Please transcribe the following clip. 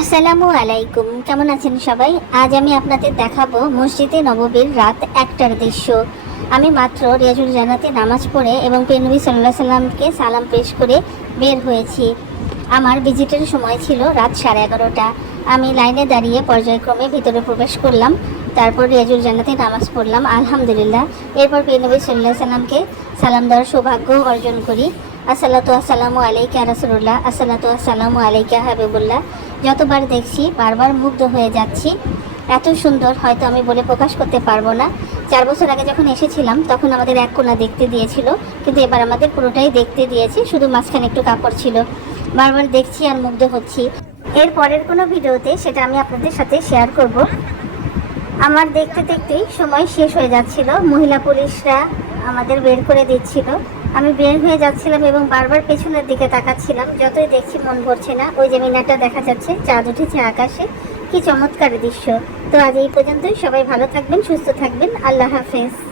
আসসালামু আলাইকুম, কেমন আছেন সবাই? আজ আমি আপনাদের দেখাবো মসজিদে নববীর রাত একটার দৃশ্য। আমি মাত্র রিয়াজুল জানাতে নামাজ পড়ে এবং পেনবী সাল্লাহ সাল্লামকে সালাম পেশ করে বের হয়েছি। আমার ভিজিটের সময় ছিল রাত সাড়ে এগারোটা। আমি লাইনে দাঁড়িয়ে পর্যায়ক্রমে ভিতরে প্রবেশ করলাম, তারপর রিয়াজুল জানাতে নামাজ পড়লাম, আলহামদুলিল্লাহ। এরপর পেনবী সাল্লাহ সাল্লামকে সালাম দেওয়ার সৌভাগ্য অর্জন করি। আসসালাতু আসসালামু আলাইকা রাসুল্লাহ আসসালাতু আসসালামু আলাইকা হাবিবুল্লাহ। যতবার দেখছি, বারবার মুগ্ধ হয়ে যাচ্ছি। এত সুন্দর, হয়তো আমি বলে প্রকাশ করতে পারব না। চার বছর আগে যখন এসেছিলাম, তখন আমাদের এক কোণা দেখতে দিয়েছিল। কিন্তু এবার আমাদের পুরোটাই দেখতে দিয়েছে, শুধু মাঝখানে একটু কাপড় ছিল। বারবার দেখছি আর মুগ্ধ হচ্ছি। এর পরের কোনো ভিডিওতে সেটা আমি আপনাদের সাথে শেয়ার করব। আমার দেখতে দেখতেই সময় শেষ হয়ে যাচ্ছিল। মহিলা পুলিশরা আমাদের বের করে দিচ্ছিল। আমি বের হয়ে যাচ্ছিলাম এবং বারবার পেছনের দিকে তাকাচ্ছিলাম। যতই দেখছি মন ভরছে না, ওই যে মিনারটা দেখা যাচ্ছে চাঁদ উঠেছে আকাশে। কি চমৎকার দৃশ্য। তো আজ এই পর্যন্তই। সবাই ভালো থাকবেন, সুস্থ থাকবেন। আল্লাহ হাফেজ।